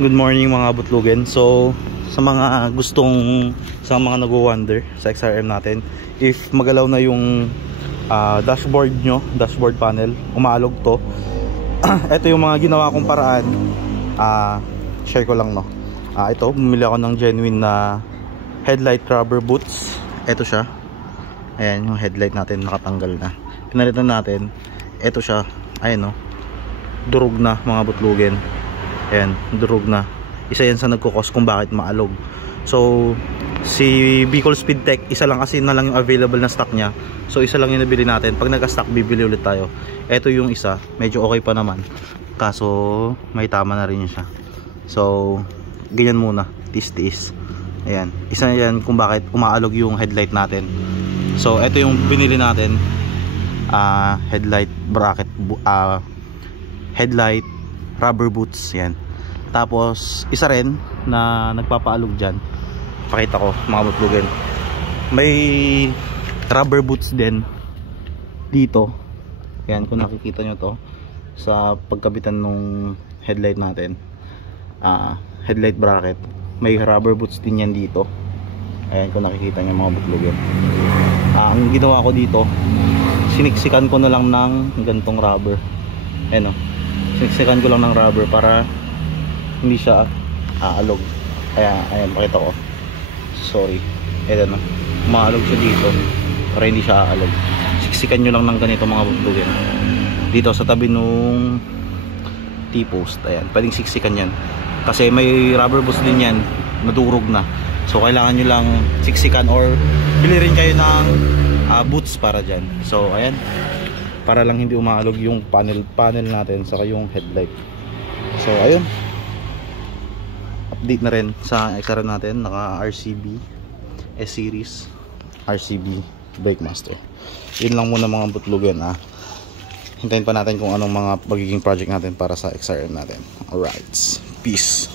Good morning mga butlugen. So sa mga nagwo-wonder sa XRM natin, if magalaw na yung dashboard nyo, dashboard panel, umaalog to. Ito yung mga ginawa kong paraan. Share ko lang, no. Ito, bumili ako ng genuine na headlight rubber boots. Ito siya. Ayan yung headlight natin, nakatanggal na. Pinalitan natin. Ito siya. Ayan, no. Durog na mga butlugen. Ayan, durog na. Isa yan sa nagkukos kung bakit maalog. So si Bicol Speed Tech, isa lang kasi na lang yung available na stock nya. So isa lang yung nabili natin. Pag nagka-stock, bibili ulit tayo. Ito yung isa, medyo okay pa naman. Kaso may tama na rin siya. So ganyan muna, tiis-tiis. Ayan, isa yan kung bakit umaalog yung headlight natin. So ito yung binili natin, headlight bracket, headlight rubber boots. Yan. Tapos isa rin na nagpapaalog dyan, pakita ko mga butlugen, may rubber boots din dito. Yan, kung nakikita nyo to sa pagkabitan nung headlight natin, headlight bracket, may rubber boots din yan dito. Ayan, kung nakikita nyo mga butlugen. Ang ginawa ko dito, siniksikan ko na lang ng gantong rubber. Ayan, o, siniksikan ko lang ng rubber para hindi siya aalog. Kaya ayan, pakita ko, sorry, ayan, no, maalog siya dito para hindi siya aalog. Siksikan nyo lang ng ganito mga butlugen dito sa tabi nung T-post. Ayan, pwedeng siksikan yan kasi may rubber boots din yan, nadurog na. So kailangan nyo lang siksikan or bili rin kayo ng boots para dyan. So ayan, para lang hindi umaalog yung panel natin saka yung headlight. So ayun, update na rin sa XRM natin, naka RCB S-Series RCB brake master. Yun lang muna mga butlugen. Hintayin pa natin kung anong mga magiging project natin para sa XRM natin. Alright, peace.